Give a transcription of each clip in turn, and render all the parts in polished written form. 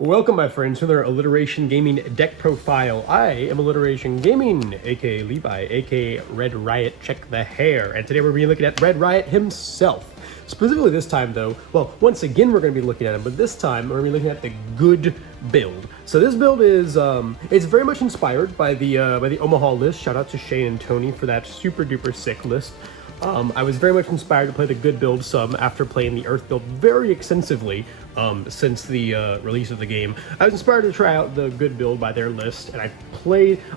Welcome, my friends, to their Alliteration Gaming deck profile. I am Alliteration Gaming, aka Levi, aka Red Riot, check the hair. And today we're going to be looking at Red Riot himself. Specifically this time, though, well, once again we're going to be looking at him, but this time we're going to be looking at the good build. So this build is, it's very much inspired by the Omaha list. Shout out to Shane and Tony for that super duper sick list. I was very much inspired to play the good build some after playing the Earth build very extensively since the release of the game. I was inspired to try out the good build by their list, and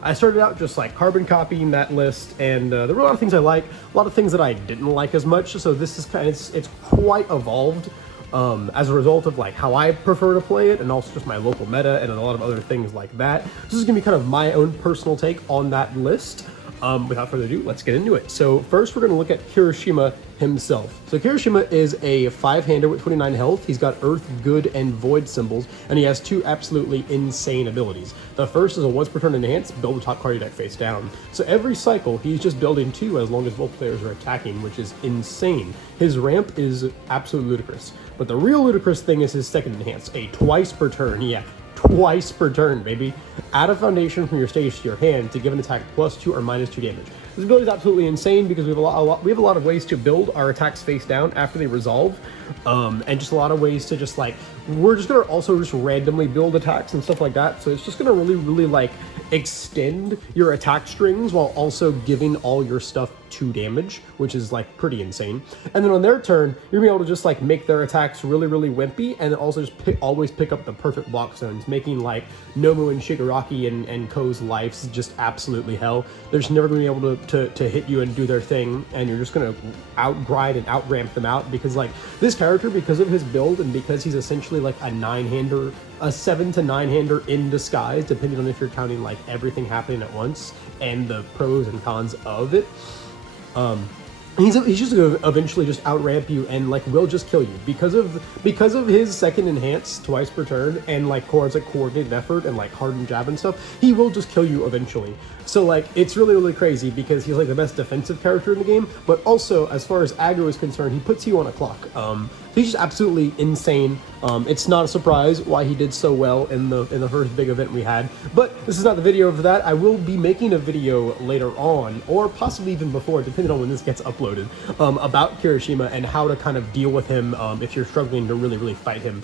I started out just like carbon copying that list, and there were a lot of things I like, a lot of things that I didn't like as much, so this is it's quite evolved as a result of like how I prefer to play it, and also just my local meta and a lot of other things like that. This is gonna be kind of my own personal take on that list. Without further ado, let's get into it. So first we're going to look at Kirishima himself. So Kirishima is a 5-hander with 29 health. He's got Earth, Good, and Void symbols, and he has two absolutely insane abilities. The first is a once per turn enhance, build the top card of your deck face down. So every cycle, he's just building 2 as long as both players are attacking, which is insane. His ramp is absolutely ludicrous. But the real ludicrous thing is his second enhance, a twice per turn. Yeah, twice per turn, baby. Add a foundation from your stage to your hand to give an attack +2 or -2 damage. This ability is absolutely insane because we have a lot of ways to build our attacks face down after they resolve, and just a lot of ways to just like, we're just gonna also just randomly build attacks and stuff like that. So it's just gonna really like extend your attack strings while also giving all your stuff 2 damage, which is like pretty insane. And then on their turn, you're gonna be able to just like make their attacks really wimpy, and then also just always pick up the perfect block zones, making like Nomu and Shigaraki and Ko's lives just absolutely hell. They're just never gonna be able to hit you and do their thing, and you're just gonna outgrind and outramp them out, because like this character, because of his build and because he's essentially like a 9-hander, a 7 to 9-hander in disguise, depending on if you're counting like everything happening at once and the pros and cons of it. He's just gonna eventually just outramp you and like will just kill you because of his second enhance twice per turn and like cards like coordinated effort and like hardened jab and stuff. He will just kill you eventually. So like it's really crazy because he's like the best defensive character in the game, but also as far as aggro is concerned, he puts you on a clock. He's just absolutely insane. It's not a surprise why he did so well in the first big event we had, but this is not the video for that. I will be making a video later on, or possibly even before, depending on when this gets uploaded, about Kirishima and how to kind of deal with him if you're struggling to really fight him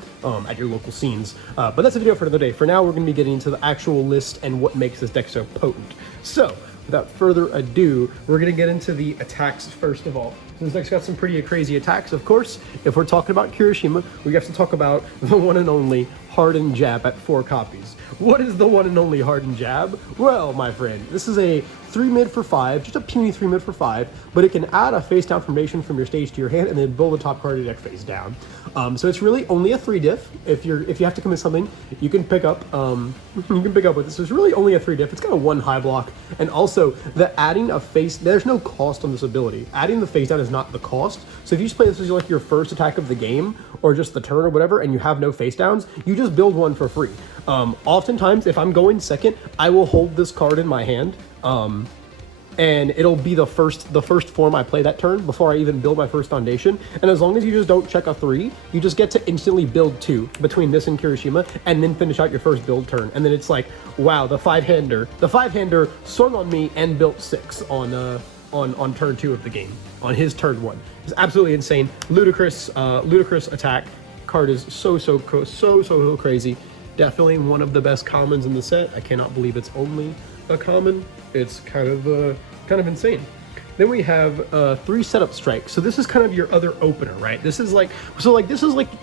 at your local scenes. But that's a video for another day. For now, we're going to be getting into the actual list and what makes this deck so potent. So without further ado, we're going to get into the attacks first of all. So this deck's got some pretty crazy attacks, of course. If we're talking about Kirishima, we have to talk about the one and only Hardened Jab at 4 copies. What is the one and only Hardened Jab? Well, my friend, this is a 3 mid for 5, just a puny 3 mid for 5, but it can add a face down formation from your stage to your hand and then build the top card of your deck face down. So it's really only a 3 diff. If you have to commit something, you can pick up with this. So it's really only a 3 diff. It's got a 1 high block, and also the adding a face, there's no cost on this ability. Adding the face down is not the cost. So if you just play this as like your first attack of the game or just the turn or whatever, and you have no face downs, you just build one for free. Oftentimes, if I'm going second, I will hold this card in my hand, and it'll be the first form I play that turn before I even build my first foundation. And as long as you just don't check a 3, you just get to instantly build 2 between this and Kirishima, and then finish out your first build turn. And then it's like, wow, the 5-hander swung on me and built 6 on turn 2 of the game, on his turn 1. It's absolutely insane, ludicrous attack. Card is so crazy. Definitely one of the best commons in the set. I cannot believe it's only a common. It's kind of insane. Then we have 3 setup strikes. So this is kind of your other opener, right? This is like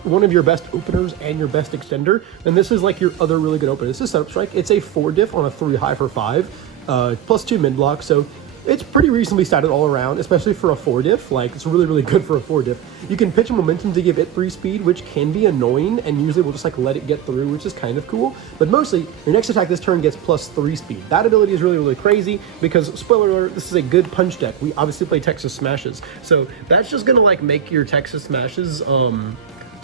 one of your best openers and your best extender. And this is like your other really good opener. This is setup strike. It's a 4 diff on a 3 high for 5, +2 mid block. So it's pretty reasonably statted all around, especially for a 4 diff. Like, it's really good for a 4 diff. You can pitch a momentum to give it 3 speed, which can be annoying, and usually we'll just like let it get through, which is kind of cool. But mostly, your next attack this turn gets +3 speed. That ability is really crazy because, spoiler alert, this is a good punch deck. We obviously play Texas Smashes, so that's just gonna like make your Texas Smashes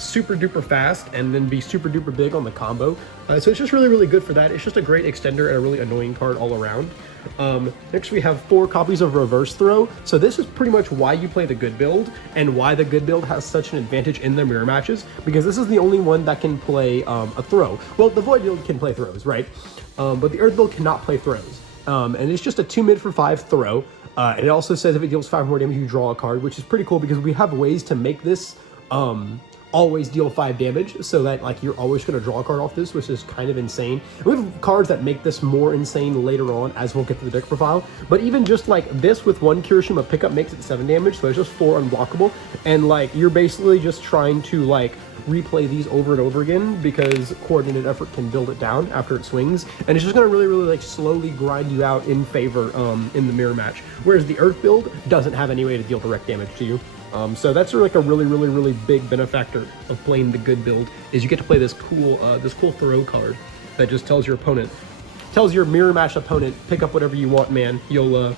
super duper fast and then be super duper big on the combo. So it's just really, really good for that. It's just a great extender and a really annoying card all around. Next we have 4 copies of Reverse Throw. So this is pretty much why you play the good build and why the good build has such an advantage in the mirror matches, because this is the only one that can play a throw. Well, the Void build can play throws, right? But the Earth build cannot play throws. And it's just a 2 mid for 5 throw. And it also says if it deals 5 more damage, you draw a card, which is pretty cool because we have ways to make this always deal 5 damage, so that like you're always going to draw a card off this, which is kind of insane. And we have cards that make this more insane later on as we'll get to the deck profile, but even just like this with 1 Kirishima pickup makes it 7 damage, so it's just 4 unblockable, and like you're basically just trying to like replay these over and over again because coordinated effort can build it down after it swings, and it's just going to really, really like slowly grind you out in favor in the mirror match, whereas the Earth build doesn't have any way to deal direct damage to you. So that's like a really, really, really big benefactor of playing the good build, is you get to play this cool throw card that just tells your opponent, tells your mirror match opponent, pick up whatever you want, man. You'll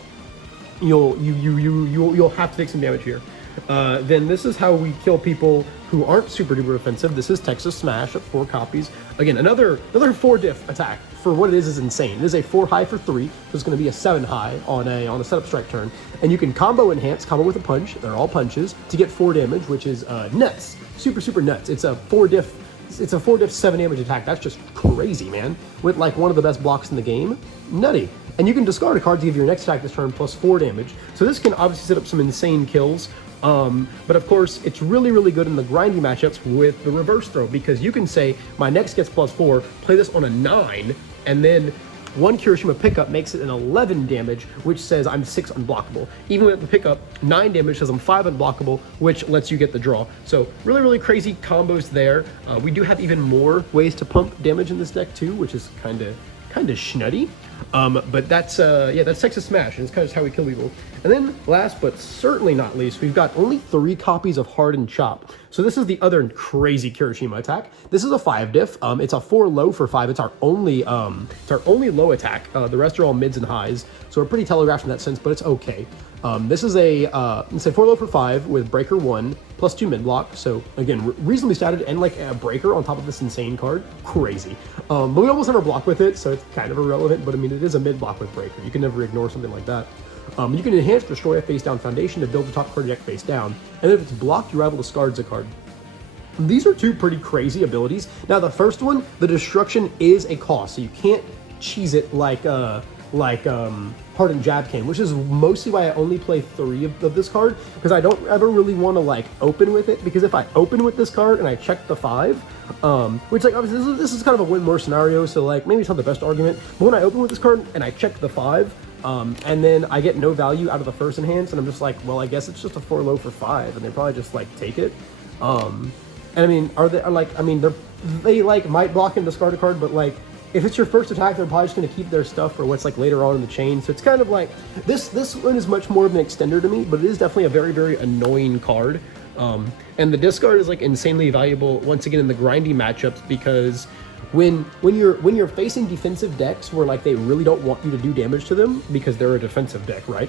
have to take some damage here. Then this is how we kill people who aren't super duper offensive. This is Texas Smash at 4 copies. Again, another 4 diff attack. For what it is insane. It is a 4 high for 3, so it's going to be a 7 high on a setup strike turn. And you can combo enhance, combo with a punch, they're all punches, to get 4 damage, which is nuts. Super, super nuts. It's a 4 diff 7 damage attack. That's just crazy, man. With like one of the best blocks in the game. Nutty. And you can discard a card to give your next attack this turn plus 4 damage. So this can obviously set up some insane kills. But of course, it's really, really good in the grindy matchups with the Reverse Throw, because you can say, my next gets plus 4, play this on a 9, and then 1 Kirishima pickup makes it an 11 damage, which says I'm 6 unblockable. Even with the pickup, 9 damage says I'm 5 unblockable, which lets you get the draw. So really, really crazy combos there. We do have even more ways to pump damage in this deck too, which is kind of schnutty. But that's Texas Smash, and it's kind of how we kill people. And then last but certainly not least, we've got only 3 copies of Hardened Chop. So this is the other crazy Kirishima attack. This is a 5 diff. It's a 4 low for 5. It's our only low attack. The rest are all mids and highs, so we're pretty telegraphed in that sense, but it's okay. This is a 4 low for 5 with breaker 1 plus 2 mid block. So again, reasonably statted, and like a breaker on top of this insane card. Crazy. But we almost never block with it, so it's kind of irrelevant, but I mean, it is a mid block with breaker. You can never ignore something like that. You can enhance destroy a face down foundation to build the top card of your deck face down, and if it's blocked, your rival discards a card. These are 2 pretty crazy abilities. Now the first one, the destruction is a cost, so you can't cheese it like Hardened Jab can, which is mostly why I only play 3 of this card, because I don't ever really want to like open with it, because if I open with this card and I check the 5, which like obviously this is kind of a win more scenario, so like maybe it's not the best argument, but when I open with this card and I check the 5, and then I get no value out of the first enhance, and I'm just like, well, I guess it's just a 4 low for 5, and they probably just like take it. And I mean, they like might block and discard a card, but like if it's your first attack, they're probably just going to keep their stuff for what's like later on in the chain. So it's kind of like this one is much more of an extender to me, but it is definitely a very, very annoying card. And the discard is like insanely valuable once again in the grindy matchups, because when you're facing defensive decks where like they really don't want you to do damage to them because they're a defensive deck, right?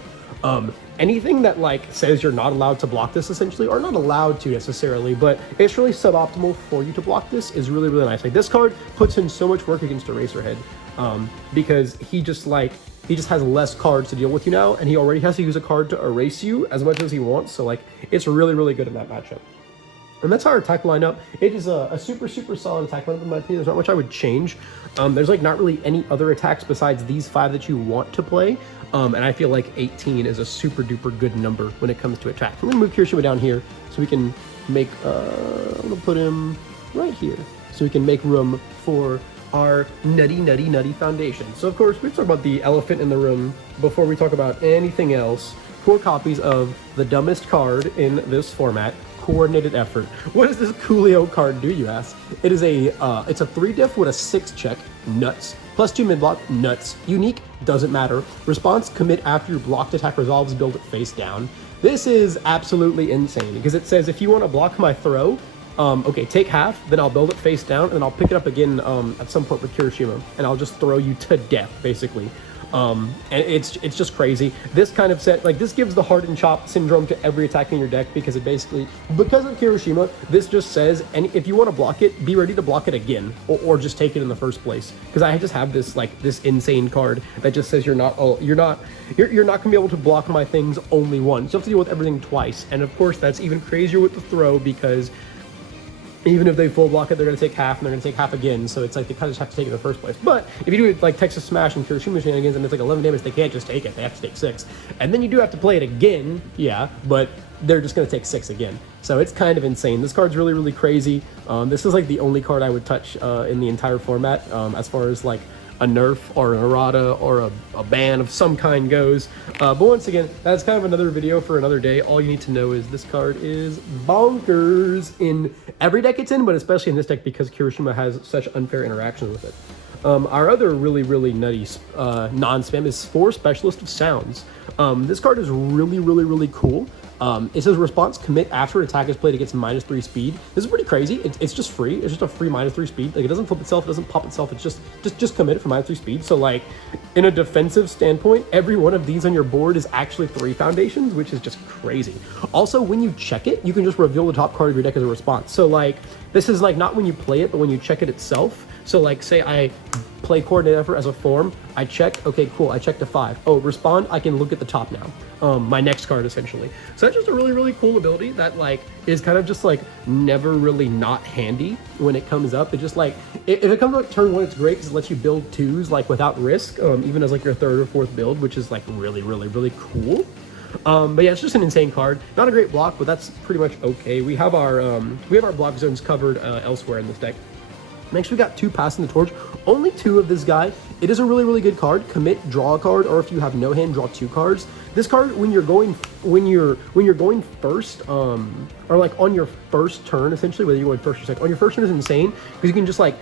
Anything that like says you're not allowed to block this essentially, or not allowed to necessarily, but it's really suboptimal for you to block this, is really, really nice. Like this card puts in so much work against Eraserhead, because he just has less cards to deal with you now, and he already has to use a card to erase you as much as he wants. So like it's really, really good in that matchup. And that's our attack lineup. It is a super, super solid attack lineup in my opinion. There's not much I would change. There's like not really any other attacks besides these 5 that you want to play. And I feel like 18 is a super duper good number when it comes to attack. I'm gonna move Kirishima down here so we can make, I'm gonna put him right here so we can make room for our nutty foundation. So of course, we talk about the elephant in the room before we talk about anything else. 4 copies of the dumbest card in this format, Coordinated Effort. What does this Coolio card do, you ask? It is it's a 3 diff with a 6 check, nuts. Plus 2 mid block, nuts. Unique, doesn't matter. Response, commit after your blocked attack resolves, build it face down. This is absolutely insane, because it says if you want to block my throw, Okay, take half, then I'll build it face down, and then I'll pick it up again at some point with Kirishima, and I'll just throw you to death, basically. And it's just crazy. This kind of set, like, this gives the Hardened Chop syndrome to every attack in your deck, because it basically, because of Kirishima, this just says, and if you want to block it, be ready to block it again, or just take it in the first place. Because I just have this, like, this insane card that just says you're not gonna be able to block my things only once. You have to deal with everything twice, and of course that's even crazier with the throw, because even if they full block it, they're going to take half, and they're going to take half again, so it's like they kind of just have to take it in the first place. But if you do it like Texas Smash and Kirishima shenanigans, and it's like 11 damage, they can't just take it, they have to take 6. And then you do have to play it again, yeah, but they're just going to take 6 again. So it's kind of insane. This card's really, really crazy. This is like the only card I would touch in the entire format, as far as like a nerf or an errata or a ban of some kind goes. But once again, that's kind of another video for another day. All you need to know is this card is bonkers in every deck it's in, but especially in this deck because Kirishima has such unfair interactions with it. Our other really, really nutty non-spam is 4 Specialist of Sounds. This card is really, really, really cool. It says response commit after attack is played, it gets -3 speed. This is pretty crazy. It's just free. It's just a free -3 speed. Like, it doesn't flip itself, it doesn't pop itself. It's just commit it for -3 speed. So like, in a defensive standpoint, every one of these on your board is actually 3 foundations, which is just crazy. Also, when you check it, you can just reveal the top card of your deck as a response. So like, this is like not when you play it, but when you check it itself. So like, say I play Coordinate Effort as a form, I check, okay, cool, I checked a 5. Oh, respond, I can look at the top now. My next card, essentially. So that's just a really, really cool ability that like is kind of just like never really not handy when it comes up. It just like, if it comes up like turn 1, it's great because it lets you build 2s like without risk, even as like your 3rd or 4th build, which is like really, really, really cool. But yeah, it's just an insane card. Not a great block, but that's pretty much okay. We have our block zones covered elsewhere in this deck. Next, we got 2 Passing the Torch. Only 2 of this guy. It is a really, really good card. Commit, draw a card, or if you have no hand, draw 2 cards. This card, when you're going first, or like on your first turn, essentially, whether you're going first or second, on your first turn is insane because you can just like,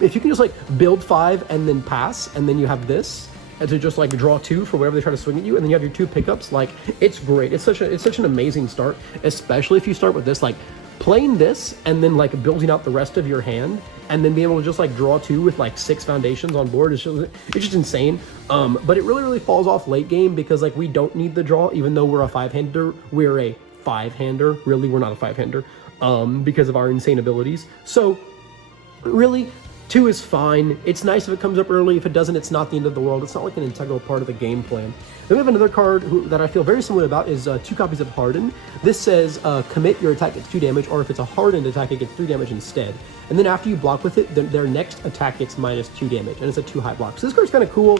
if you can just like build 5 and then pass, and then you have this. And to just like draw 2 for whatever they try to swing at you, and then you have your 2 pickups. Like, it's great. It's such an amazing start, especially if you start with this, like playing this and then like building out the rest of your hand, and then being able to just like draw 2 with like 6 foundations on board. It's just insane. But it really, really falls off late game because like we don't need the draw, even though we're a 5-hander. We're a 5-hander. Really, we're not a 5-hander because of our insane abilities. So really, 2 is fine. It's nice if it comes up early. If it doesn't, it's not the end of the world. It's not like an integral part of the game plan. Then we have another card that I feel very similar about is 2 copies of Hardened. This says commit, your attack gets 2 damage, or if it's a Hardened attack, it gets 3 damage instead. And then after you block with it, their next attack gets -2 damage, and it's a 2 high block. So this card's kind of cool.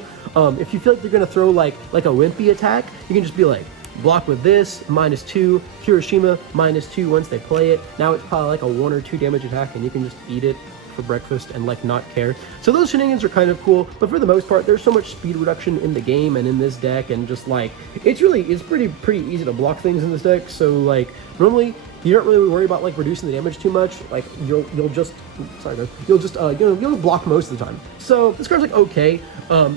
If you feel like you're going to throw like a wimpy attack, you can just be like, block with this, -2, Kirishima, -2 once they play it. Now it's probably like a 1 or 2 damage attack, and you can just eat it for breakfast and like not care. So those shenanigans are kind of cool, but for the most part, there's so much speed reduction in the game and in this deck, and just like it's pretty easy to block things in this deck. So like normally you don't really worry about like reducing the damage too much. Like you'll just block most of the time. So this card's like okay.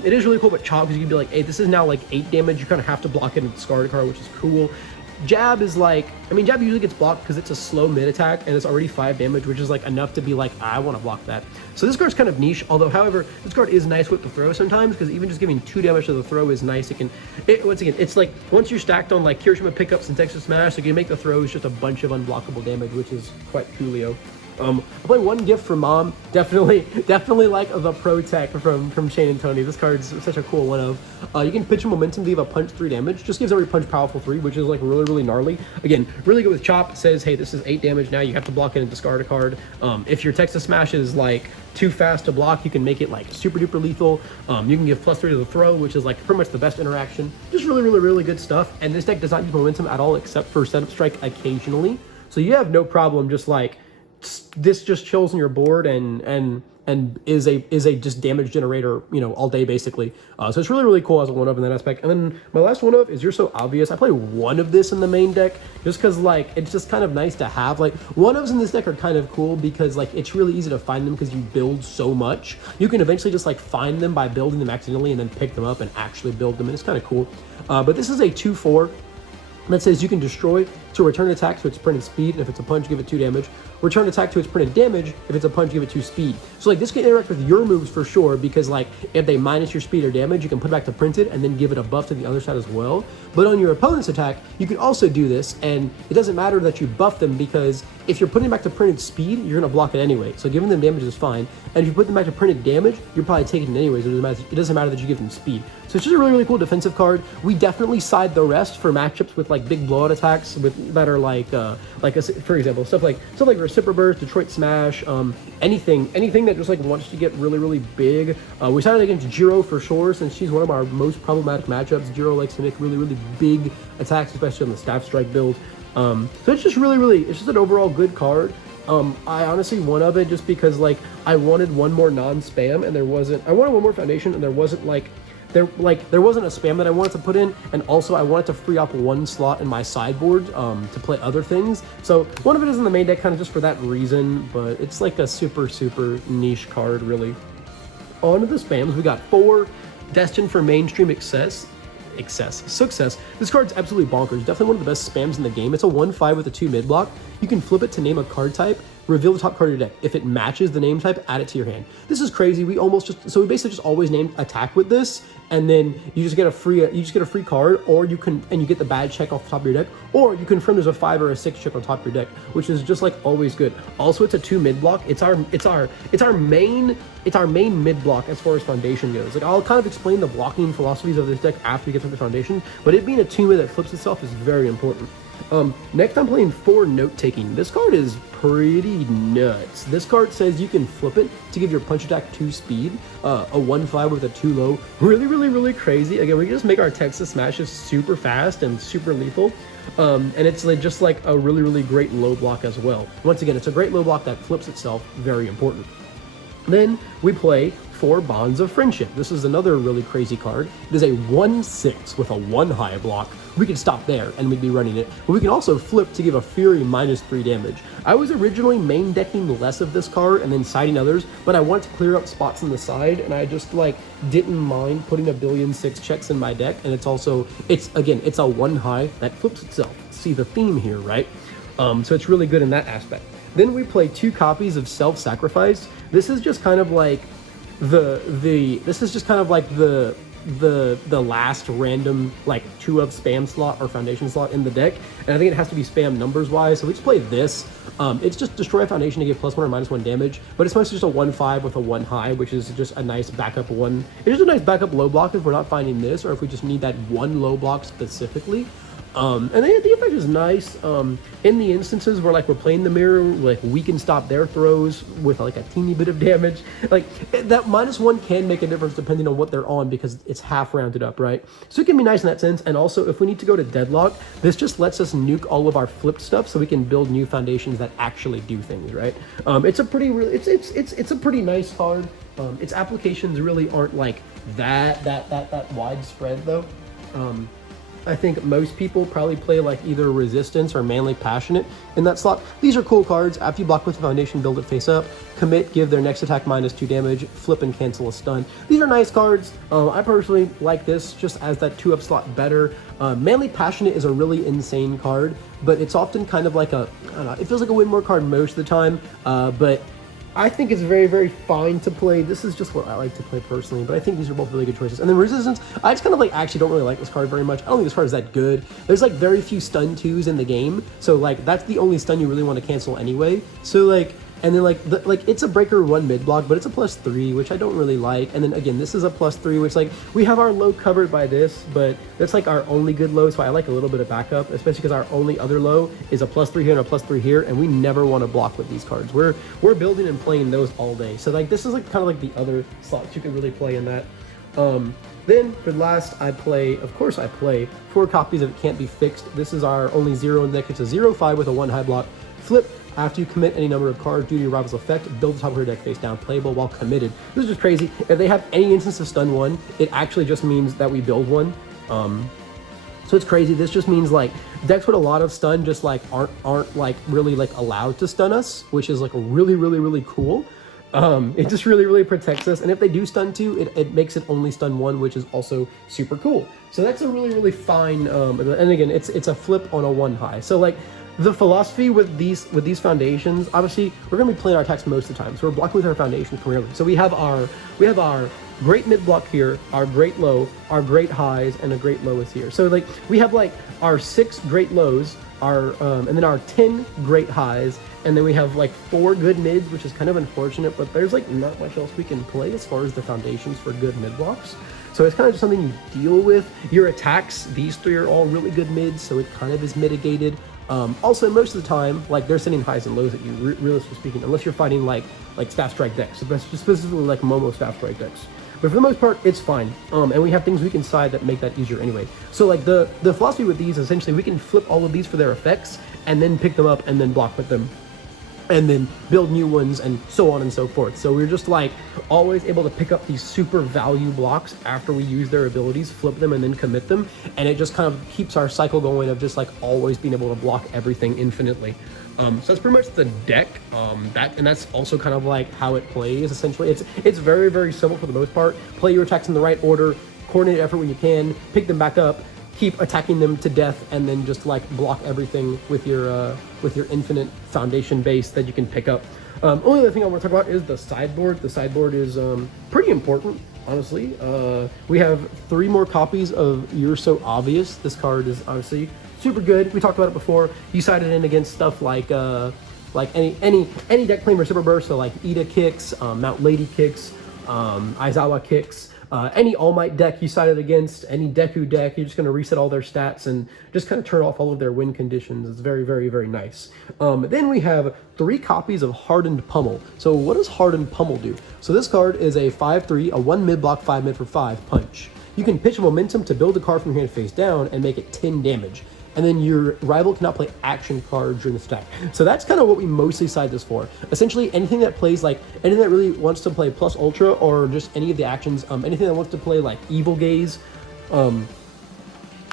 It is really cool, but Chop, because you can be like, hey, this is now like 8 damage. You kind of have to block it and discard a card, which is cool. Jab is like, I mean, Jab usually gets blocked because it's a slow mid attack and it's already 5 damage, which is like enough to be like, I want to block that. So this card's kind of niche, although, however, this card is nice with the throw sometimes because even just giving 2 damage to the throw is nice. Once again, it's like once you're stacked on like Kirishima pickups and Texas Smash, so you can make the throws just a bunch of unblockable damage, which is quite coolio. I play one gift from Mom. Definitely like the Pro Tech from Shane and Tony. This card's such a cool one of. You can pitch a momentum to give a punch 3 damage. Just gives every punch powerful 3, which is like really, really gnarly. Again, really good with Chop. It says, hey, this is 8 damage now. You have to block it and discard a card. If your Texas Smash is like too fast to block, you can make it like super duper lethal. You can give +3 to the throw, which is like pretty much the best interaction. Just really, really, really good stuff. And this deck does not use momentum at all except for setup strike occasionally. So you have no problem just like this just chills on your board and is a just damage generator, you know, all day basically. So it's really, really cool as a one-of in that aspect. And then my last one-of is You're So Obvious. I play one of this in the main deck just because like it's just kind of nice to have. Like one-ofs in this deck are kind of cool because like it's really easy to find them because you build so much. You can eventually just like find them by building them accidentally and then pick them up and actually build them, and it's kind of cool. But this is a 2/4 that says you can destroy So return attack to its printed speed, and if it's a punch, give it 2 damage. Return attack to its printed damage, if it's a punch, give it 2 speed. So like this can interact with your moves for sure, because like if they minus your speed or damage, you can put it back to printed and then give it a buff to the other side as well. But on your opponent's attack, you can also do this, and it doesn't matter that you buff them, because if you're putting it back to printed speed, you're gonna block it anyway. So giving them damage is fine. And if you put them back to printed damage, you're probably taking it anyways. It doesn't matter that you give them speed. So it's just a really, really cool defensive card. We definitely side the rest for matchups with like big blowout attacks that are like for example, stuff like Reciprocal Burst, Detroit Smash, anything that just like wants to get really, really big. We sided against Eijiro for sure, since she's one of our most problematic matchups. Eijiro likes to make really, really big attacks, especially on the Staff Strike build. So it's just really, it's just an overall good card. I honestly won of it just because like I wanted one more non-spam, and I wanted one more foundation, and there wasn't there wasn't a spam that I wanted to put in, and also I wanted to free up one slot in my sideboard to play other things. So one of it is in the main deck kind of just for that reason, but it's like a super niche card really. On to the spams, we got 4 destined for mainstream success. This card's absolutely bonkers. Definitely one of the best spams in the game. It's a 1/5 with a 2 mid block. You can flip it to name a card type, reveal the top card of your deck. If it matches the name type, add it to your hand. This is crazy. We basically just always named attack with this, and then you just get a free card, or you get the bad check off the top of your deck, or you confirm there's a 5 or a 6 check on top of your deck, which is just like always good. Also, it's a 2 mid block. It's our main mid block as far as foundation goes. Like I'll kind of explain the blocking philosophies of this deck after you get through the foundation, but it being a 2 mid that flips itself is very important. Next I'm playing 4 Note-Taking. This card is pretty nuts. This card says you can flip it to give your punch attack 2 speed, a 1/5 with a 2 low. Really crazy. Again, we can just make our Texas Smashes super fast and super lethal. And it's like just like a really great low block as well. Once again, it's a great low block that flips itself, very important. Then we play 4 Bonds of Friendship. This is another really crazy card. It is a 1/6 with a 1 high block. We could stop there and we'd be running it, but we can also flip to give a Fury -3 damage. I was originally main decking less of this card and then siding others, but I wanted to clear up spots on the side, and I just like didn't mind putting a 1,000,000,006 checks in my deck. And it's a 1 high that flips itself. See the theme here, right? So it's really good in that aspect. Then we play 2 copies of Self-Sacrifice. This is just kind of like the last random like 2-of spam slot or foundation slot in the deck, and I think it has to be spam numbers wise, so we just play this. It's just destroy a foundation to give +1 or -1 damage, but it's mostly just a 1/5 with a 1 high, which is just a nice backup one. It's just a nice backup low block if we're not finding this, or if we just need that one low block specifically. And the effect is nice. In the instances where like we're playing the mirror, like we can stop their throws with like a teeny bit of damage. Like that -1 can make a difference depending on what they're on, because it's half rounded up, right? So it can be nice in that sense. And also, if we need to go to deadlock, this just lets us nuke all of our flipped stuff, so we can build new foundations that actually do things, right? It's a pretty nice card. Its applications really aren't like that widespread though. I think most people probably play like either Resistance or Manly Passionate in that slot. These are cool cards. After you block with the foundation, build it face up. Commit, give their next attack -2 damage. Flip and cancel a stun. These are nice cards. I personally like this just as that 2-up slot better. Manly Passionate is a really insane card, but it's often kind of like a, I don't know, it feels like a win more card most of the time, but I think it's very fine to play. This is just what I like to play personally, but I think these are both really good choices. And then Resistance, I just kind of like actually don't really like this card very much. I don't think this card is that good. There's like very few stun 2s in the game, so like that's the only stun you really want to cancel anyway. So like, and then like it's a breaker 1 mid block, but it's a +3, which I don't really like. And then again, this is a +3, which like we have our low covered by this, but that's like our only good low, so I like a little bit of backup, especially because our only other low is a +3 here and a +3 here, and we never want to block with these cards. We're building and playing those all day. So like this is like kind of like the other slots you can really play in that. Then for last, I play 4 copies of It Can't Be Fixed. This is our only 0 in the deck. It's a 0/5 with a 1 high block. Flip. After you commit any number of cards due to your rival's effect, build the top of your deck face down, playable while committed. This is just crazy. If they have any instance of stun 1, it actually just means that we build one. So it's crazy. This just means like decks with a lot of stun just like aren't like really like allowed to stun us, which is like really cool. It just really protects us, and if they do stun 2, it makes it only stun 1, which is also super cool. So that's a really fine, and again, it's a flip on a 1 high. So like, the philosophy with these foundations, obviously we're gonna be playing our attacks most of the time, so we're blocking with our foundations primarily. So we have our great mid block here, our great low, our great highs, and a great low is here. So like, we have like our 6 great lows, our and then our 10 great highs, and then we have like 4 good mids, which is kind of unfortunate, but there's like not much else we can play as far as the foundations for good mid blocks. So it's kind of just something you deal with. Your attacks, these 3 are all really good mids, so it kind of is mitigated. Also, most of the time, like, they're sending highs and lows at you, realistically speaking, unless you're fighting like staff strike decks, specifically like Momo staff strike decks. But for the most part, it's fine. And we have things we can side that make that easier anyway. So like the philosophy with these, essentially, we can flip all of these for their effects and then pick them up and then block with them, and then build new ones and so on and so forth. So we're just like always able to pick up these super value blocks after we use their abilities, flip them, and then commit them. And it just kind of keeps our cycle going of just like always being able to block everything infinitely. So that's pretty much the deck. And that's also kind of like how it plays. Essentially, it's very simple for the most part. Play your attacks in the right order, coordinate effort when you can, pick them back up, keep attacking them to death, and then just like block everything with your infinite foundation base that you can pick up. Only other thing I want to talk about is the sideboard. The sideboard is pretty important, honestly. We have 3 more copies of You're So Obvious. This card is obviously super good. We talked about it before. You sided in against stuff like any deck claimer super burst, so like Ida kicks, Mount Lady kicks, Aizawa kicks. Any All Might deck you sided against, any Deku deck, you're just going to reset all their stats and just kind of turn off all of their win conditions. It's very nice. Then we have 3 copies of Hardened Pummel. So what does Hardened Pummel do? So this card is a 5/3, a 1 mid block, 5 mid for 5 punch. You can pitch a momentum to build a card from your hand face down and make it 10 damage. And then your rival cannot play action cards during the stack. So that's kind of what we mostly side this for. Essentially, anything that plays like, anything that really wants to play plus ultra, or just any of the actions, anything that wants to play like Evil Gaze,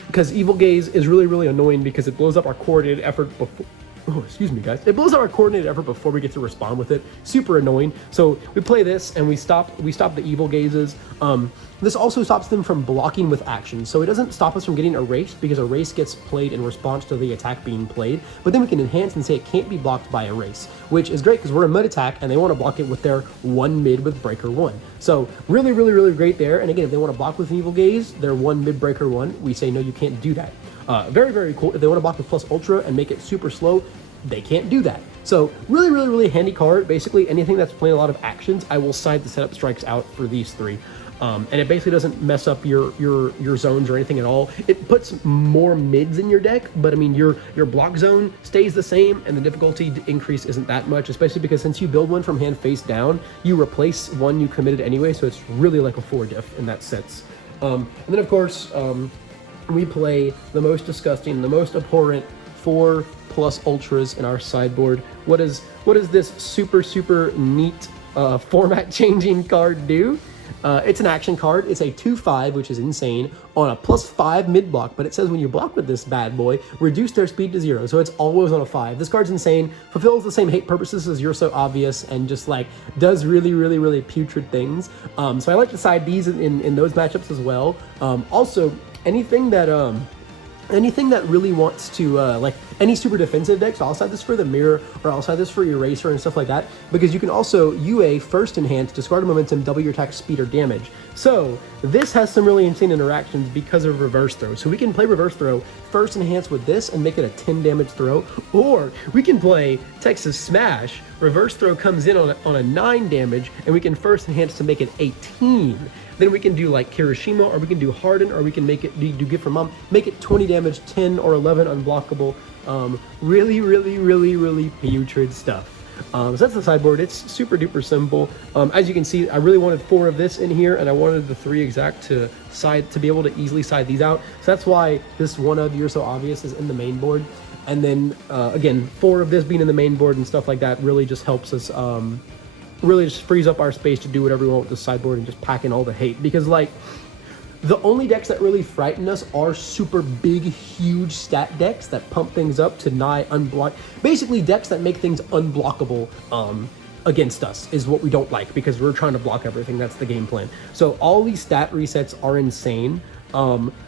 because Evil Gaze is really annoying because it blows up our coordinated effort before. Oh, excuse me, guys. It blows up our coordinated effort before we get to respond with it. Super annoying. So we play this and we stop the Evil Gazes. This also stops them from blocking with action. So it doesn't stop us from getting erased, because erase gets played in response to the attack being played. But then we can enhance and say it can't be blocked by erase, which is great because we're a mid attack and they want to block it with their 1 mid with breaker 1. So really great there. And again, if they want to block with an Evil Gaze, their 1 mid breaker 1, we say no, you can't do that. Very cool. If they want to block with plus ultra and make it super slow, they can't do that. So really handy card. Basically anything that's playing a lot of actions, I will side the setup strikes out for these 3. And it basically doesn't mess up your zones or anything at all. It puts more mids in your deck, but I mean your block zone stays the same and the difficulty increase isn't that much, especially because since you build one from hand face down, you replace one you committed anyway, so it's really like a 4 diff in that sense. And then of course, we play the most disgusting, the most abhorrent 4 plus ultras in our sideboard. What is this super neat format changing card do? It's an action card. It's a 2/5, which is insane, on a +5 mid block, but it says when you block with this bad boy, reduce their speed to 0, so it's always on a 5. This card's insane, fulfills the same hate purposes as You're So Obvious, and just like does really putrid things. So I like to side these in those matchups as well. Also, anything that really wants to, like any super defensive decks, I'll side this for the Mirror, or I'll side this for Eraser and stuff like that, because you can also UA first enhance, discard a momentum, double your attack speed or damage. So this has some really insane interactions because of reverse throw. So we can play reverse throw, first enhance with this and make it a 10 damage throw, or we can play Texas Smash, reverse throw comes in on a 9 damage, and we can first enhance to make it 18. Then we can do like Kirishima, or we can do Harden, or we can make it do Gift from Mom, make it 20 damage, 10 or 11 unblockable. Really putrid stuff. So that's the sideboard. It's super duper simple. As you can see, I really wanted 4 of this in here, and I wanted the 3 exact to be able to easily side these out. So that's why this one of You're So Obvious is in the main board. And then again, 4 of this being in the main board and stuff like that really just helps us. Really just frees up our space to do whatever we want with the sideboard and just pack in all the hate. Because like, the only decks that really frighten us are super big, huge stat decks that pump things up to nigh unblock. Basically decks that make things unblockable. against us is what we don't like, because we're trying to block everything. That's the game plan. So all these stat resets are insane.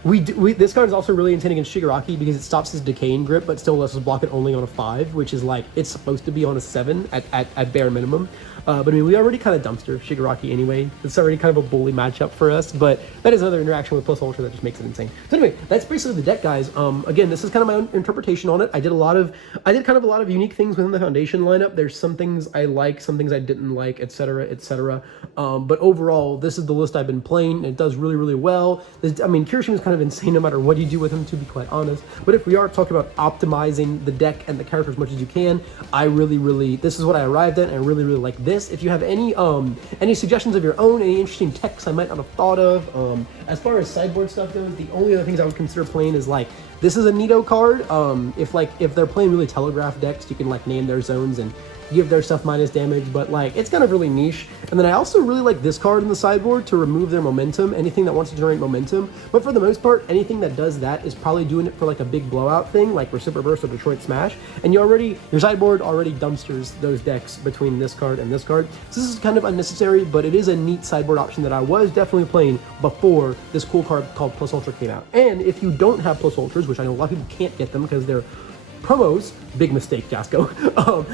This card is also really insane against Shigaraki because it stops his decaying grip, but still lets us block it only on a 5, which is like, it's supposed to be on a 7 at bare minimum. But I mean, we already kind of dumpster Shigaraki anyway. It's already kind of a bully matchup for us, but that is another interaction with Plus Ultra that just makes it insane. So anyway, that's basically the deck, guys. Again, this is kind of my own interpretation on it. I did kind of a lot of unique things within the Foundation lineup. There's some things I like, some things I didn't like, etc., etc. But overall, this is the list I've been playing. It does really, really well. I mean, Kirishima is kind of insane no matter what you do with him, to be quite honest. But if we are talking about optimizing the deck and the character as much as you can, this is what I arrived at, and I really, really like this. If you have any suggestions of your own, any interesting techs I might not have thought of, as far as sideboard stuff goes, the only other things I would consider playing is like, this is a Nito card. If they're playing really telegraph decks, you can like name their zones and give their stuff minus damage, but like, it's kind of really niche. And then I also really like this card in the sideboard to remove their momentum, anything that wants to generate momentum. But for the most part, anything that does that is probably doing it for like a big blowout thing, like Reciproc Burst or Detroit Smash. And your sideboard already dumpsters those decks between this card and this card. So this is kind of unnecessary, but it is a neat sideboard option that I was definitely playing before this cool card called Plus Ultra came out. And if you don't have Plus Ultras, which I know a lot of people can't get them because they're promos, big mistake, Jasco.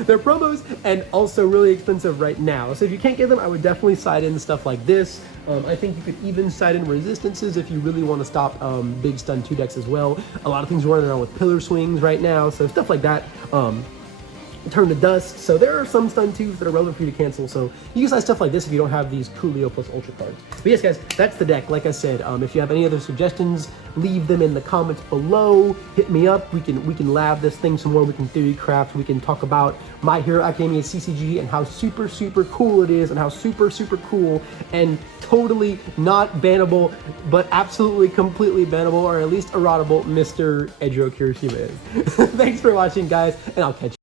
They're promos and also really expensive right now. So if you can't get them, I would definitely side in stuff like this. I think you could even side in resistances if you really want to stop big stun 2 decks as well. A lot of things running around with pillar swings right now, so stuff like that. Turn to dust. So there are some stun 2s that are relevant for you to cancel. So you can side stuff like this if you don't have these Coolio Plus Ultra cards. But yes, guys, that's the deck. Like I said, if you have any other suggestions, leave them in the comments below. Hit me up. We can lab this thing some more. We can theory craft. We can talk about My Hero Academia CCG and how super, super cool it is, and how super, super cool and totally not bannable, but absolutely completely bannable, or at least erratable, Mr. Eijiro Kirishima is. Thanks for watching, guys, and I'll catch you.